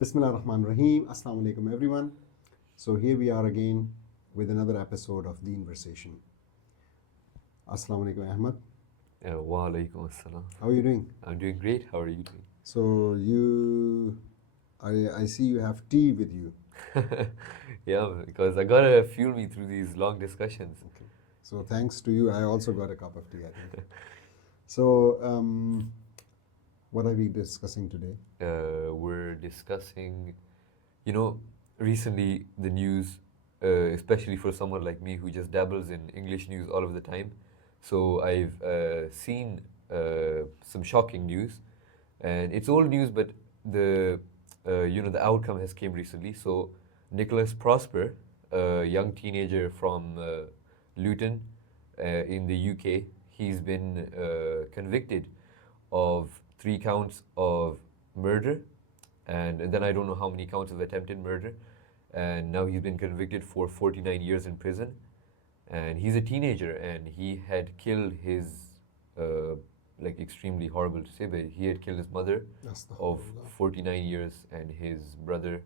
Bismillah ar-Rahman ar-Rahim. Assalamu alaikum everyone. So here we are again with another episode of Deenversation. Assalamu alaikum Ahmad. Wa alaikum assalam. How are you doing? I'm doing great. How are you doing? So I see you have tea with you. Yeah, because I gotta fuel me through these long discussions. So thanks to you, I also got a cup of tea, I think. So what are we discussing today? We're discussing, recently the news, especially for someone like me who just dabbles in English news all of the time. So I've seen some shocking news, and it's old news, but the outcome has came recently. So Nicholas Prosper, a young teenager from Luton in the UK, he's been convicted of 3 counts of murder, and then I don't know how many counts of attempted murder, and now he's been convicted for 49 years in prison. And he's a teenager, and he had killed his, extremely horrible to say, but he had killed his mother of 49 years and his brother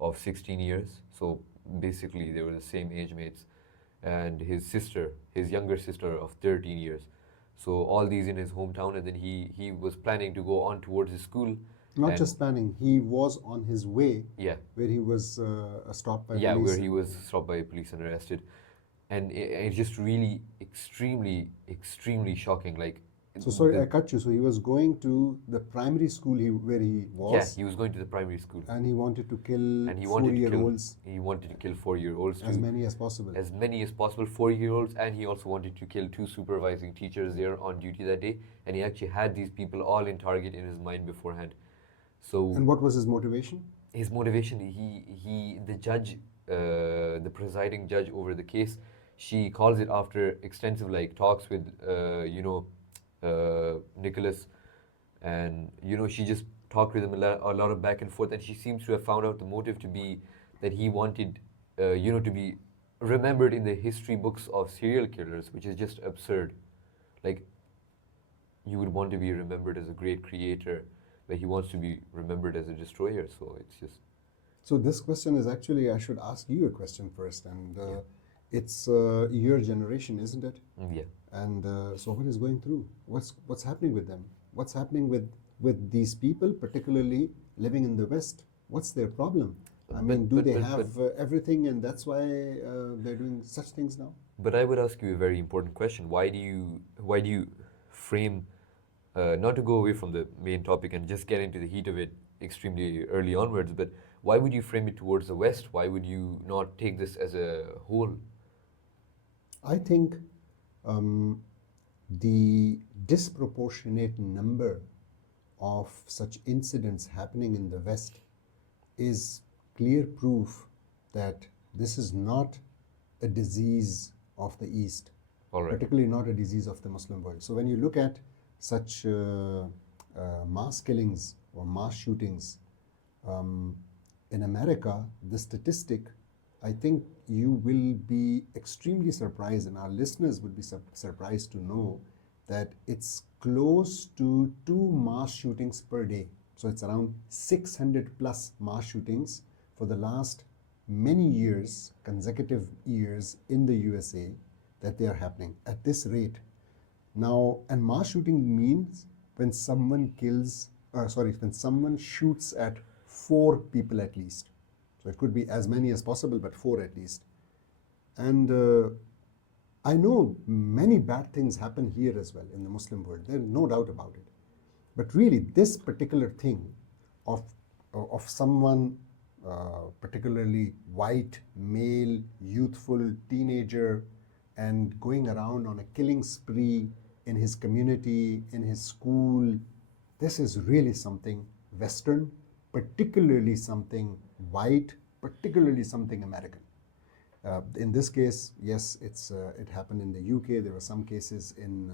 of 16 years. So basically, they were the same age mates, and his sister, his younger sister of 13 years. So all these in his hometown, and then he was planning to go on towards his school. Not and just planning, he was on his way Yeah, where he was stopped by yeah, police. where he was stopped by police and arrested. And it's just really extremely shocking. So sorry, I cut you. So he was going to the primary school where he was. Yeah, he was going to the primary school, And he wanted to kill and he wanted to kill 4-year-olds, he wanted to kill 4-year-olds as too, many as possible. as many as possible, 4-year-olds, and he also wanted to kill 2 supervising teachers there on duty that day. And he actually had these people all in target in his mind beforehand. So And what was his motivation? his motivation, the judge, the presiding judge over the case, she calls it after extensive talks with Nicholas, and she just talked with him a lot of back and forth, and she seems to have found out the motive to be that he wanted to be remembered in the history books of serial killers, which is just absurd. Like, you would want to be remembered as a great creator, but he wants to be remembered as a destroyer. So it's just. So this question is actually, I should ask you a question first, and it's your generation, isn't it? Yeah. And so what is going through? What's happening with them? What's happening with these people, particularly living in the West? What's their problem? I mean, do they have everything, and that's why they're doing such things now? But I would ask you a very important question. Why do you frame, not to go away from the main topic and just get into the heat of it extremely early onwards, but why would you frame it towards the West? Why would you not take this as a whole? I think the disproportionate number of such incidents happening in the West is clear proof that this is not a disease of the East, All right. particularly not a disease of the Muslim world. So when you look at such mass killings or mass shootings in America, the statistic, I think you will be extremely surprised, and our listeners would be surprised to know that it's close to 2 mass shootings per day. So it's around 600 plus mass shootings for the last many years, consecutive years in the USA, that they are happening at this rate. Now, and mass shooting means when someone when someone shoots at 4 people at least. So it could be as many as possible, but 4 at least. And I know many bad things happen here as well in the Muslim world. There's no doubt about it. But really, this particular thing of someone, particularly white, male, youthful, teenager, and going around on a killing spree in his community, in his school, this is really something Western, particularly something white, particularly something American. In this case, yes, it happened in the UK. There were some cases in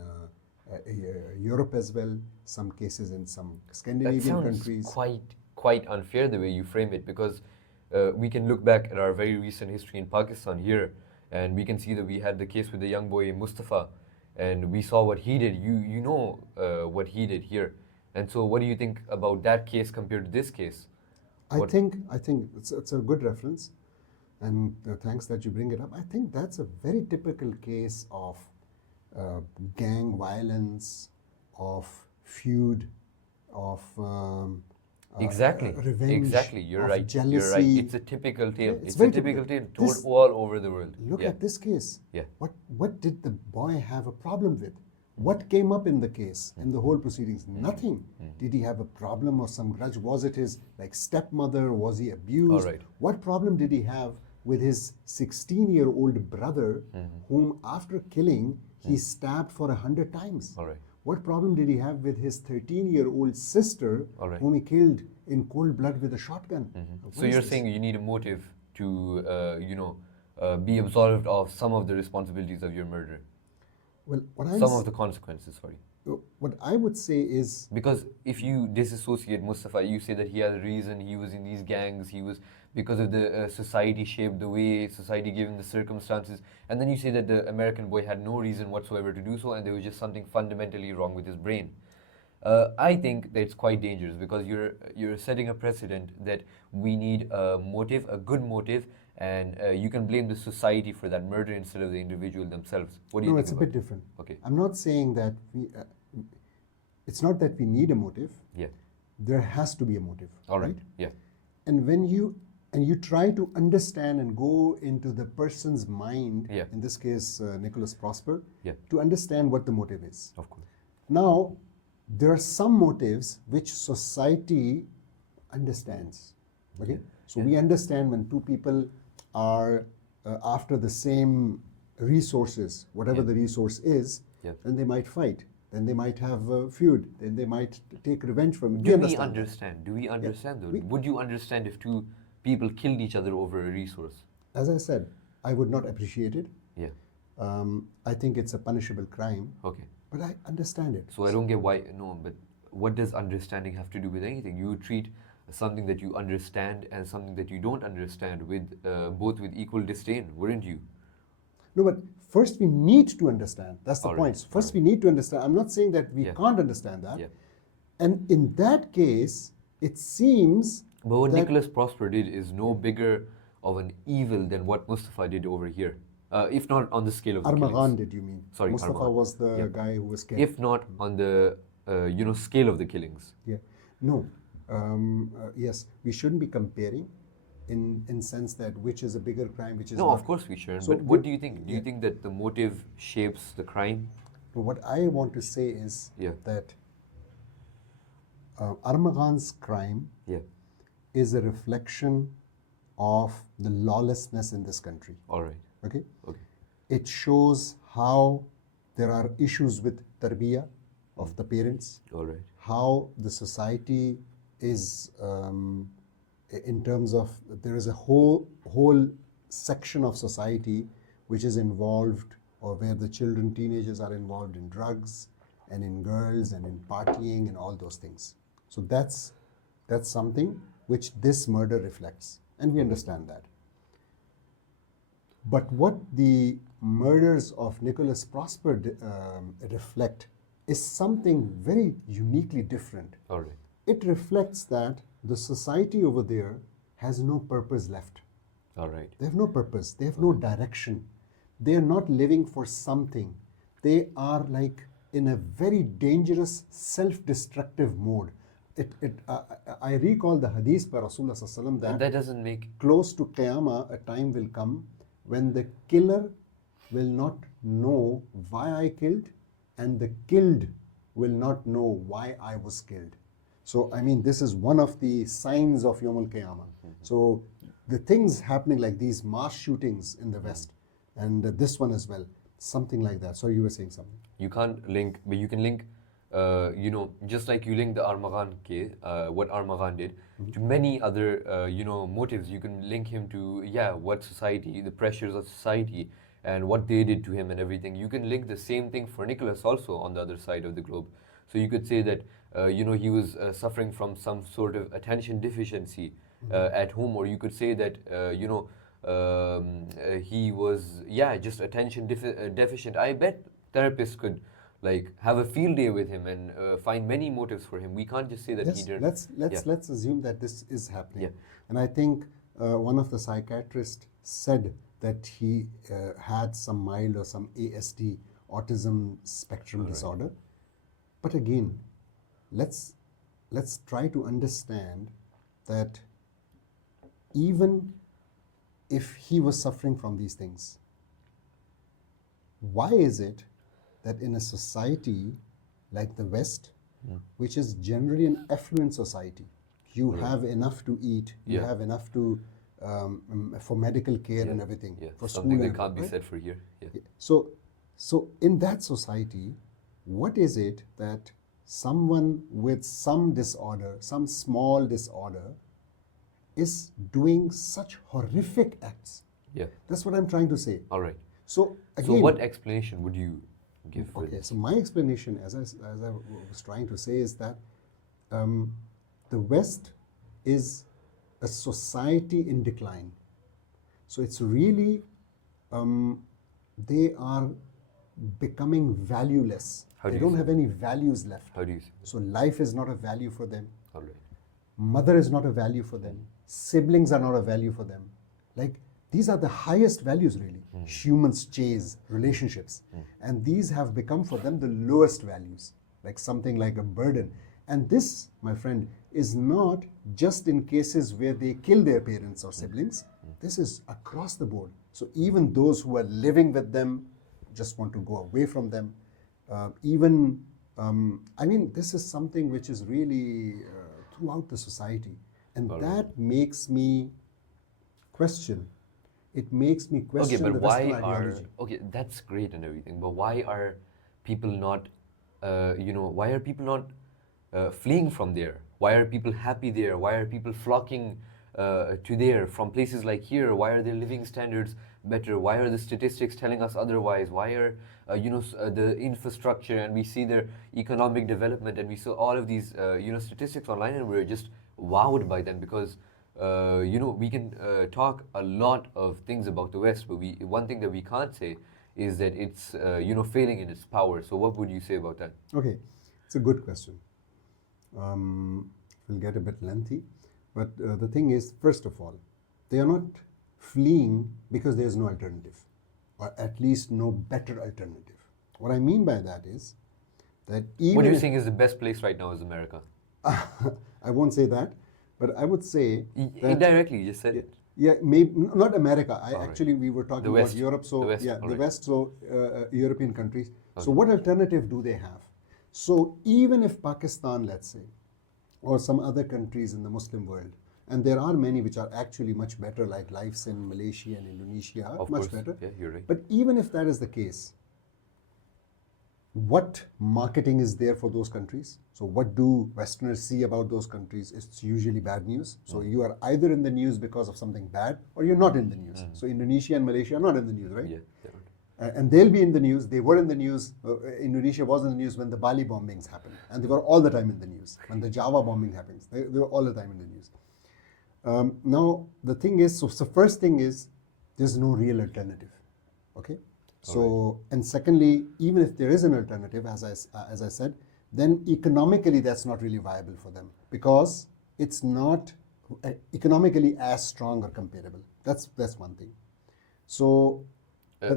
Europe as well, some cases in some Scandinavian That sounds countries. quite unfair the way you frame it, because we can look back at our very recent history in Pakistan here, and we can see that we had the case with the young boy Mustafa, and we saw what he did. You know what he did here, and so what do you think about that case compared to this case? I think it's a good reference, and thanks that you bring it up. I think that's a very typical case of gang violence, of feud, of Exactly. revenge, Exactly. You're of right. jealousy. You're right. It's a typical tale. Yeah, It's a very typical tale told This- all over the world. Look Yeah. at this case. Yeah. What did the boy have a problem with? What came up in the case, in the whole proceedings? Nothing. Did he have a problem or some grudge? Was it his like stepmother? Was he abused? All right. What problem did he have with his 16-year-old brother, whom after killing he stabbed for 100 times? All right. What problem did he have with his 13-year-old sister, All right. whom he killed in cold blood with a shotgun? What So is you're this? saying you need a motive to, be absolved of some of the responsibilities of your murder, Well, some of the consequences. Sorry. what I would say is Because if you disassociate Mustafa, you say that he has a reason, he was in these gangs, he was because of the society shaped the way, society given the circumstances, and then you say that the American boy had no reason whatsoever to do so, and there was just something fundamentally wrong with his brain. I think that it's quite dangerous because you're setting a precedent that we need a motive, a good motive, and you can blame the society for that murder instead of the individual themselves. What do you no, think it's a about bit different. Okay. I'm not saying that it's not that we need a motive. Yeah. There has to be a motive. All right. Yeah. And when you try to understand and go into the person's mind, Yeah. in this case Nicholas Prosper, Yeah. to understand what the motive is. Of course. Now, there are some motives which society understands. Okay, so we understand when two people are after the same resources, whatever Yeah. the resource is, Yeah. then they might fight, then they might have a feud, then they might take revenge from it. Do we understand that. understand? Do we understand though? we- Would you understand if two people killed each other over a resource? As I said, I would not appreciate it. Yeah. I think it's a punishable crime, Okay. but I understand it. So I don't get why. No, but what does understanding have to do with anything? You would treat something that you understand and something that you don't understand with both with equal disdain, wouldn't you? No, but first we need to understand. That's the All point. right, First we need to understand. I'm not saying that we Yeah. can't understand that. Yeah. And in that case, it seems But what that Nicholas Prosper did is no bigger of an evil than what Mustafa did over here, if not on the scale of the Armaghan killings. did, you mean? Sorry, Mustafa Armaghan. was the Yeah. guy who was killed. If not on the scale of the killings. Yeah. No. Yes, we shouldn't be comparing in sense that which is a bigger crime, which is No, not. of course we shouldn't. So But what we- do you think? Do you yeah. think that the motive shapes the crime? What I want to say is Yeah. that Armaghan's crime Yeah. is a reflection of the lawlessness in this country. All right. Okay? Okay. It shows how there are issues with tarbiyah of the parents, All right. how the society is in terms of there is a whole section of society which is involved or where the children, teenagers are involved in drugs and in girls and in partying and all those things. So that's something which this murder reflects, and we understand that. But what the murders of Nicholas Prosper reflect is something very uniquely different. All right. It reflects that the society over there has no purpose left. All right. They have no purpose, they have no direction. They are not living for something. They are like in a very dangerous self-destructive mode. I recall the hadith by Rasulullah Sallallahu Alaihi Wasallam that That doesn't make. close to Qiyamah, a time will come when the killer will not know why I killed, and the killed will not know why I was killed. So, I mean, this is one of the signs of Yawm al-Qiyamah. So, the things happening like these mass shootings in the West, and this one as well, something like that. So, you were saying something. You can't link, but you can link, just like you link the Armaghan case, what Armaghan did, to many other, motives. You can link him to, what society, the pressures of society, and what they did to him and everything. You can link the same thing for Nicholas also on the other side of the globe. So you could say that, he was suffering from some sort of attention deficiency at home, or you could say that, he was, just attention deficient. I bet therapists could like have a field day with him and find many motives for him. We can't just say that he Yes, did. let's assume that this is happening. Yeah. And I think one of the psychiatrists said that he had some mild or some ASD, autism spectrum disorder. But again, let's try to understand that even if he was suffering from these things, why is it that in a society like the West, which is generally an affluent society, you have enough to eat, you Yeah. have enough to for medical care and everything, Yeah. for Something school that can't be right? said for here. Yeah. So in that society, what is it that someone with some disorder, some small disorder, is doing such horrific acts? Yeah. That's what I'm trying to say. All right. So So again, what explanation would you give for okay, this? so my explanation, as I was trying to say, is that the West is a society in decline. So it's really, they are becoming valueless. How do They you don't say have any values left. How do you say? So life is not a value for them. All right. Mother is not a value for them. Siblings are not a value for them. Like, these are the highest values, really. Humans chase relationships. And these have become for them the lowest values, like something like a burden. And this, my friend, is not just in cases where they kill their parents or siblings. This is across the board. So even those who are living with them just want to go away from them. I mean, this is something which is really throughout the society. And that makes me question. It makes me question Okay, but the why Western are ideology. okay? That's great and everything, but why are people not, why are people not fleeing from there? Why are people happy there? Why are people flocking to there from places like here? Why are their living standards better? Why are the statistics telling us otherwise? Why are the infrastructure, and we see their economic development, and we saw all of these statistics online, and we're just wowed by them because. We can talk a lot of things about the West, but one thing that we can't say is that it's failing in its power. So what would you say about that? Okay, it's a good question. Will get a bit lengthy, but the thing is, first of all, they are not fleeing because there is no alternative, or at least no better alternative. What I mean by that is that even What you're if- saying is the best place right now is America. I won't say that, but I would say that Indirectly, you just said it. yeah, maybe not America. right. Actually, we were talking The about West. Europe. So The West, yeah, all the right. West. So European countries. So what alternative do they have? So even if Pakistan, let's say, or some other countries in the Muslim world, and there are many which are actually much better, like lives in Malaysia and Indonesia are Of much course, better. yeah, you're right. But even if that is the case, what marketing is there for those countries? So what do Westerners see about those countries? It's usually bad news. So you are either in the news because of something bad, or you're not in the news. So Indonesia and Malaysia are not in the news, right? Yeah, they're right. And they'll be in the news. They were in the news. Indonesia was in the news when the Bali bombings happened, and they were all the time in the news. When the Java bombing happens, they were all the time in the news. Now the thing is, so first thing is, there's no real alternative. Okay. So and secondly, even if there is an alternative, as I said, then economically that's not really viable for them because it's not economically as strong or comparable. That's one thing. So.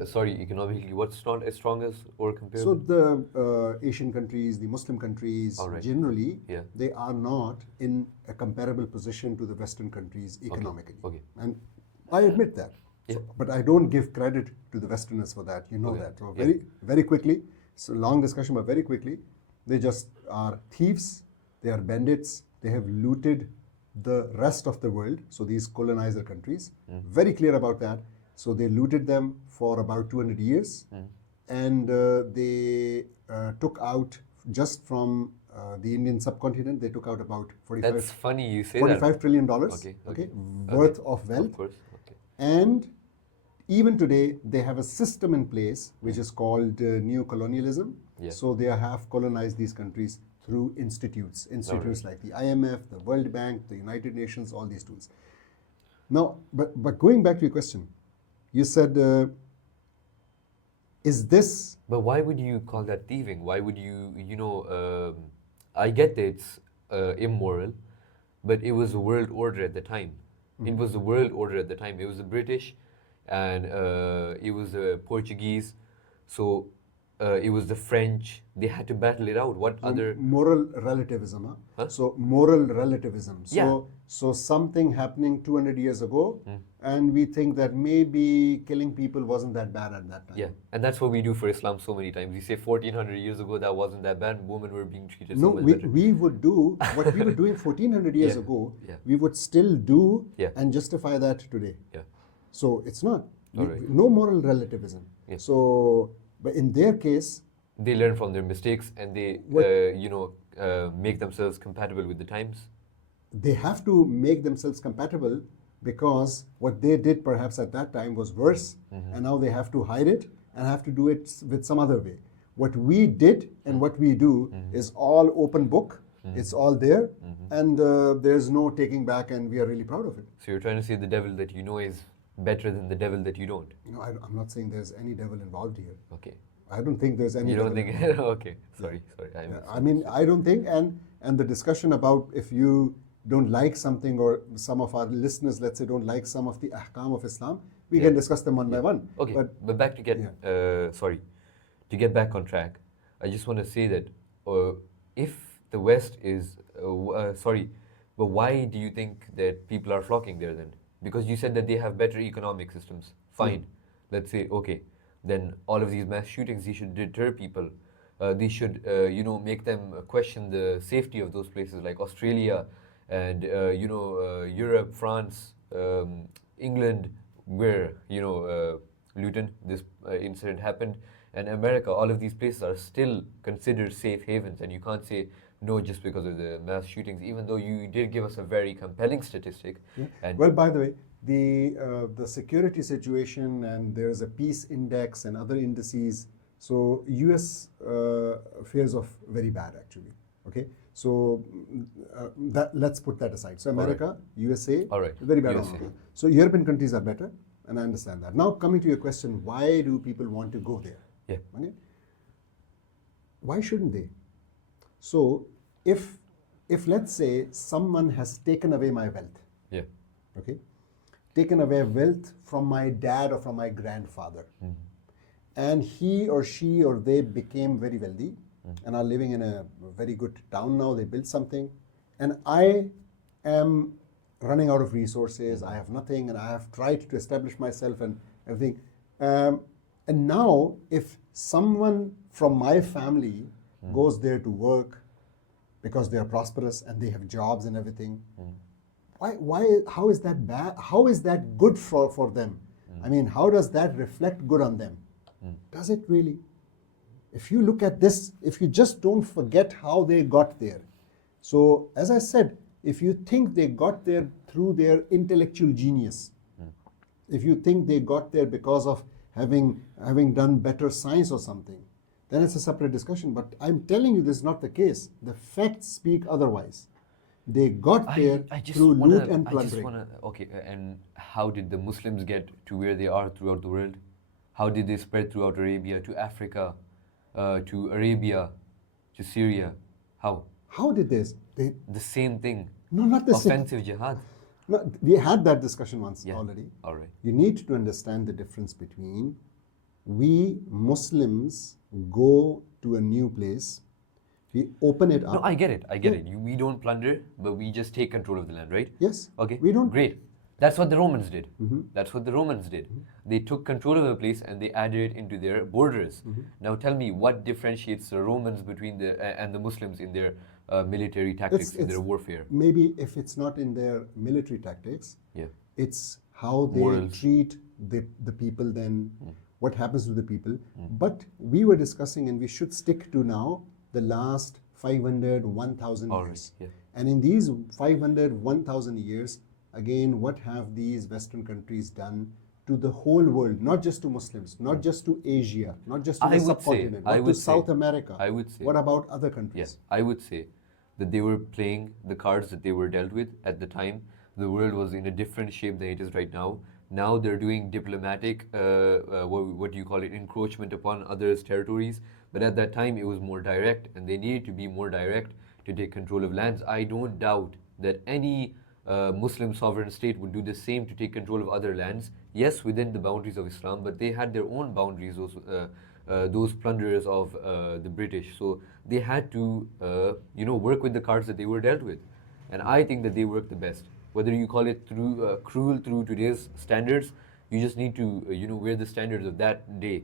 Sorry, economically, what's not as strong as or So comparable? the Asian countries, the Muslim countries, All right. generally, Yeah. they are not in a comparable position to the Western countries economically. Okay. And I admit that. Yeah. So, but I don't give credit to the Westerners for that. You know Okay. that. So Yeah. very quickly, so long discussion, but very quickly, they just are thieves, they are bandits, they have looted the rest of the world, so these colonizer countries, very clear about that. So they looted them for about 200 years, and they took out, just from the Indian subcontinent, they took out about That's funny you say $45 trillion Okay, worth of that. wealth. Of course. Okay. And even today, they have a system in place which is called neo-colonialism. Yeah. So they have colonized these countries through institutes like the IMF, the World Bank, the United Nations, all these tools. Now, but going back to your question, you said Is this But why would you call that thieving? Why would you, I get that it's immoral, but it was the world order at the time. It was the world order at the time. It was the British and it was the Portuguese. So it was the French. They had to battle it out. What other... moral relativism? Huh? So moral relativism. So Yeah. so something happening 200 years ago, and we think that maybe killing people wasn't that bad at that time. Yeah, and that's what we do for Islam so many times. We say 1400 years ago that wasn't that bad. Women were being treated No, so much we, better. we would do what we were doing 1400 years Yeah, ago. yeah. We would still do Yeah. and justify that today. Yeah. So it's not. Alright. No moral relativism. Yeah. So, but in their case, They learn from their mistakes and they, What- make themselves compatible with the times. they have to make themselves compatible because what they did perhaps at that time was worse, and now they have to hide it and have to do it with some other way. What we did and what we do is all open book. It's all there, and there's no taking back, and we are really proud of it. So you're trying to say the devil that you know is better than the devil that you don't. No, I'm not saying there's any devil involved here. Okay. I don't think there's any. You don't devil think... Okay. Sorry. I mean, I don't think, and the discussion about if you don't like something, or some of our listeners, let's say, don't like some of the ahkam of Islam, we can discuss them one by one. Okay, but back to get, to get back on track, I just want to say that if the West is, but why do you think that people are flocking there then? Because you said that they have better economic systems. Fine. Let's say, okay, then all of these mass shootings, they should deter people. They should, make them question the safety of those places like Australia and, Europe, France, England, where, Luton, this incident happened, and America. All of these places are still considered safe havens, and you can't say no just because of the mass shootings, even though you did give us a very compelling statistic. Yeah. And Well, by the way, the security situation, and there's a peace index and other indices. So U.S. Fares off very bad actually. Okay, so let's put that aside. So America, USA, All right. very bad. USA. On so European countries are better, and I understand that. Now coming to your question, why do people want to go there? Yeah. Okay? Why shouldn't they? So if let's say someone has taken away my wealth, yeah. okay, taken away wealth from my dad or from my grandfather, and he or she or they became very wealthy and are living in a very good town now, they built something, and I am running out of resources, I have nothing, and I have tried to establish myself and everything. And now if someone from my family goes there to work because they are prosperous and they have jobs and everything, how is that bad? How is that good for them? I mean, how does that reflect good on them? Does it really? If you look at this, if you just don't forget how they got there. So as I said, if you think they got there through their intellectual genius, if you think they got there because of having done better science or something, then it's a separate discussion. But I'm telling you, this is not the case. The facts speak otherwise. They got there through loot and plundering. Okay, and how did the Muslims get to where they are throughout the world? How did they spread throughout Arabia, to Africa, to Arabia, to Syria? How? How did this? The same thing. No, not the same. Offensive jihad. No, we had that discussion once already. All right. You need to understand the difference between we Muslims go to a new place, we open it up. No, I get it. We don't plunder, but we just take control of the land, right? Yes. Okay. We don't. Great. That's what the Romans did. That's what the Romans did. They took control of a place and they added it into their borders. Now tell me, what differentiates the Romans between and the Muslims in their military tactics, in their warfare? Maybe if it's not in their military tactics, it's how they Morals. treat the people then, what happens to the people. But we were discussing, and we should stick to now, the last 500, 1,000 years. Yeah. And in these 500, 1,000 years, again, what have these Western countries done to the whole world, not just to Muslims, not just to Asia, not just to the subcontinent, but to South America? I would say. What about other countries? Yes, I would say that they were playing the cards that they were dealt with at the time. The world was in a different shape than it is right now. Now they're doing diplomatic, what do you call it, encroachment upon others' territories. But at that time, it was more direct, and they needed to be more direct to take control of lands. I don't doubt that any Muslim sovereign state would do the same to take control of other lands. Yes, within the boundaries of Islam, but they had their own boundaries. Those plunderers of the British, so they had to, work with the cards that they were dealt with, and I think that they worked the best. Whether you call it through cruel through today's standards, you just need to, wear the standards of that day.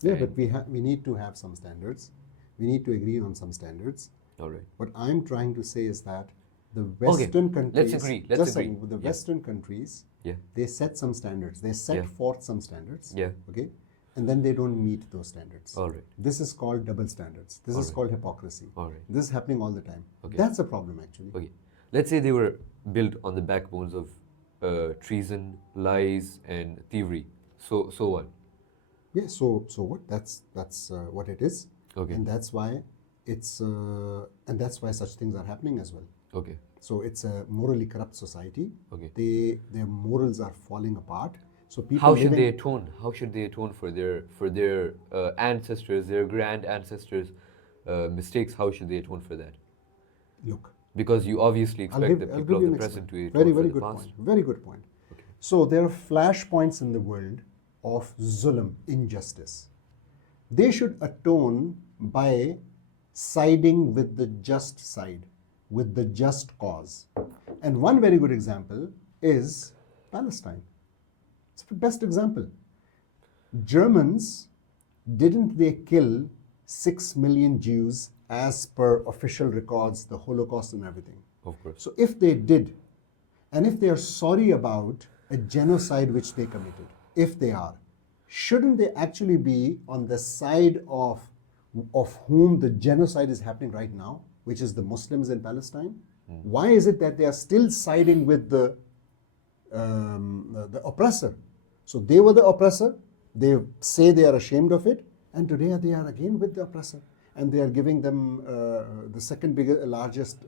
Yeah, but we need to have some standards. We need to agree on some standards. All right. What I'm trying to say is that the Western countries, Let's agree. The Western countries, Yeah. they set some standards. They set Yeah. forth some standards. Yeah. Okay, and then they don't meet those standards. All right. This is called double standards. This is called hypocrisy. All right. This is happening all the time. Okay. That's a problem, actually. Okay. Let's say they were built on the backbones of treason, lies, and thievery. So what? Yeah. So what? That's what it is. Okay. And that's why such things are happening as well. Okay. So it's a morally corrupt society. Okay. Their morals are falling apart. So people. How should they atone? How should they atone for their ancestors, their grand ancestors' mistakes? How should they atone for that? Look. Because you obviously expect the people of the present to atone for the past. Very good point. Okay. So there are flashpoints in the world of zulm, injustice. They should atone by siding with the just side, with the just cause. And one very good example is Palestine. It's the best example. Germans, didn't they kill 6 million Jews as per official records, the Holocaust and everything? Of course. So if they did, and if they are sorry about a genocide which they committed, if they are, shouldn't they actually be on the side of whom the genocide is happening right now, which is the Muslims in Palestine? Why is it that they are still siding with the oppressor? So they were the oppressor, they say they are ashamed of it, and today they are again with the oppressor. And they are giving them the second largest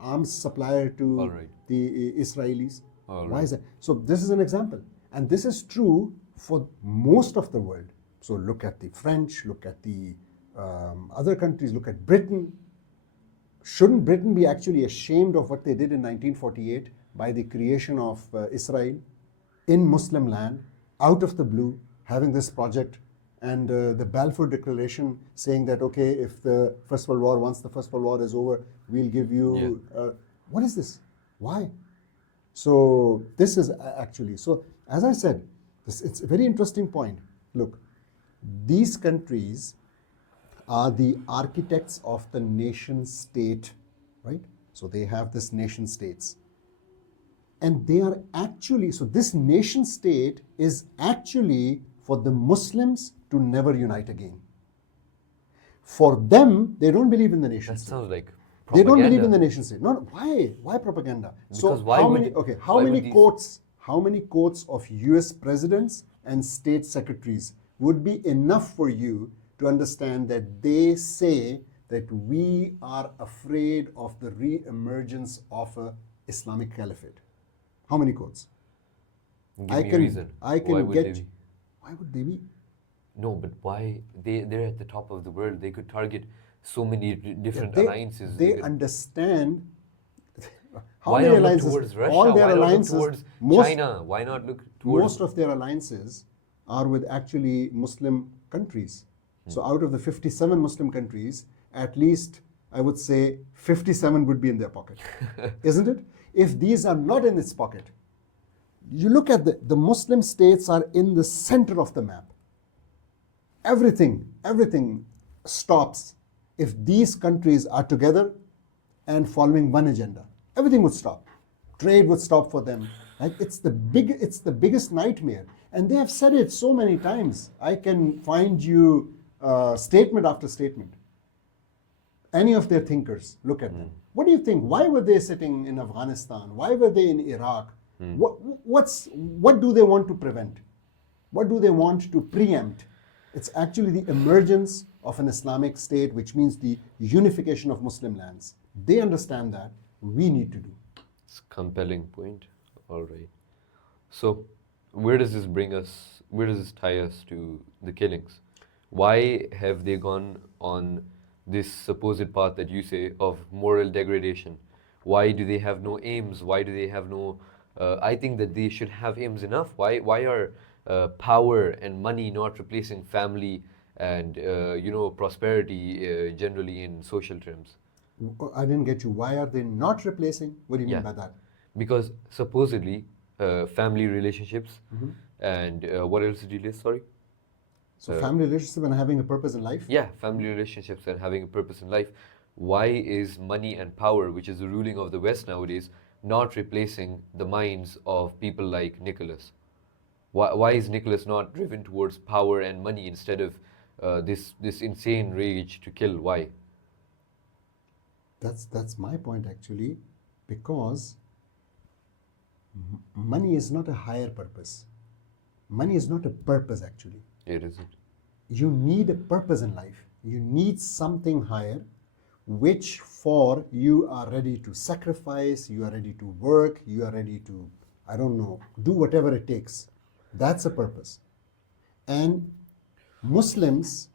arms supplier to the Israelis. Why is that? So this is an example. And this is true for most of the world. So look at the French, look at the other countries, look at Britain. Shouldn't Britain be actually ashamed of what they did in 1948 by the creation of Israel in Muslim land, out of the blue, having this project? And the Balfour Declaration saying that, okay, if the First World War, once the First World War is over, we'll give you, what is this? Why? So this is actually, so as I said, it's a very interesting point. Look, these countries are the architects of the nation state, right? So they have this nation states. And they are actually, so this nation state is actually for the Muslims to never unite again. For them, they don't believe in the nation state. That sounds like propaganda. They don't believe in the nation state. No, why? Why propaganda? Because so how many quotes of US presidents and state secretaries would be enough for you to understand that they say that we are afraid of the re-emergence of a Islamic caliphate? How many quotes? Give me a reason. I can Why would get. they be? Why would they be? No, but why? They're at the top of the world. They could target so many different alliances. They understand. How why many not alliances? look towards Russia? All their why alliances. not look towards China? Why not look towards? Most of their alliances are with actually Muslim countries. So out of the 57 Muslim countries, at least I would say 57 would be in their pocket, isn't it? If these are not in its pocket, you look at the Muslim states are in the center of the map. Everything stops if these countries are together and following one agenda. Everything would stop. Trade would stop for them. Like it's the biggest nightmare. And they have said it so many times. I can find you statement after statement. Any of their thinkers, look at them. What do you think? Why were they sitting in Afghanistan? Why were they in Iraq? What do they want to prevent? What do they want to preempt? It's actually the emergence of an Islamic state, which means the unification of Muslim lands. They understand that. We need to do. It's a compelling point. All right. So where does this bring us? Where does this tie us to the killings? Why have they gone on this supposed path that you say of moral degradation? Why do they have no aims? Why do they have no? I think that they should have aims enough. Why are power and money not replacing family and prosperity generally in social terms? I didn't get you. Why are they not replacing? What do you mean by that? Because supposedly family relationships and what else did you list? Sorry. So family relationship and having a purpose in life? Yeah, family relationships and having a purpose in life. Why is money and power, which is the ruling of the West nowadays, not replacing the minds of people like Nicholas? Why is Nicholas not driven towards power and money instead of this insane rage to kill? Why? That's my point actually, because money is not a higher purpose. Money is not a purpose actually. It isn't. You need a purpose in life. You need something higher, which for you are ready to sacrifice, you are ready to work, you are ready to, I don't know, do whatever it takes. That's a purpose. And Muslims,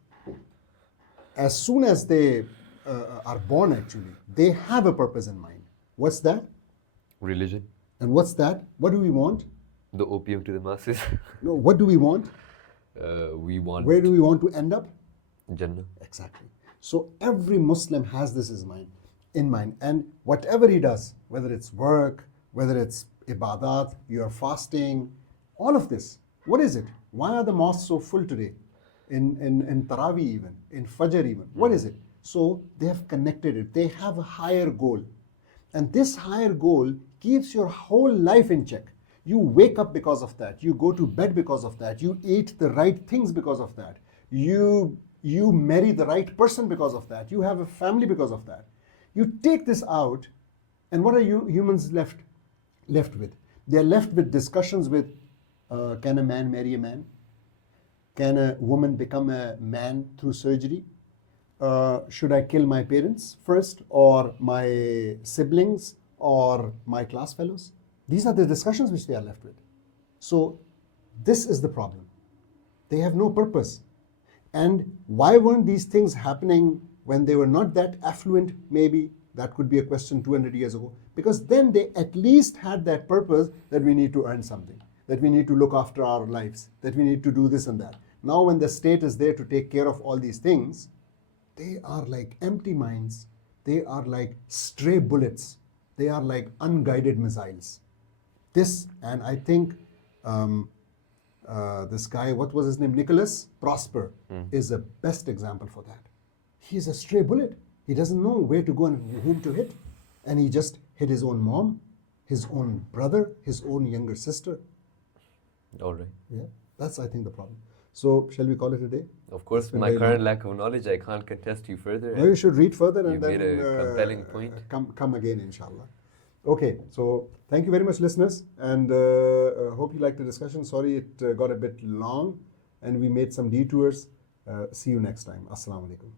as soon as they are born actually, they have a purpose in mind. What's that? Religion. And what's that? What do we want? The opium to the masses. No, what do we want? We want Where do we want to end up? Jannah. Exactly. So every Muslim has this in mind. And whatever he does, whether it's work, whether it's ibadat, you're fasting, all of this, what is it? Why are the mosques so full today? In Taraweeh even, in Fajr even. What is it? So they have connected it. They have a higher goal. And this higher goal keeps your whole life in check. You wake up because of that. You go to bed because of that. You eat the right things because of that. You marry the right person because of that. You have a family because of that. You take this out, and what are you humans left with? They are left with discussions with, can a man marry a man? Can a woman become a man through surgery? Should I kill my parents first, or my siblings, or my class fellows? These are the discussions which they are left with. So this is the problem. They have no purpose. And why weren't these things happening when they were not that affluent? Maybe that could be a question 200 years ago. Because then they at least had that purpose that we need to earn something, that we need to look after our lives, that we need to do this and that. Now when the state is there to take care of all these things, they are like empty minds. They are like stray bullets. They are like unguided missiles. This, and I think this guy, what was his name? Nicholas Prosper is the best example for that. He's a stray bullet. He doesn't know where to go and whom to hit. And he just hit his own mom, his own brother, his own younger sister. All right. Yeah, that's, I think, the problem. So, shall we call it a day? Of course, my current lack of knowledge, I can't contest you further. No, you should read further and You then made a compelling point. Come again, inshallah. Okay, so thank you very much, listeners, and hope you liked the discussion. Sorry it got a bit long and we made some detours. See you next time. Assalamu alaikum.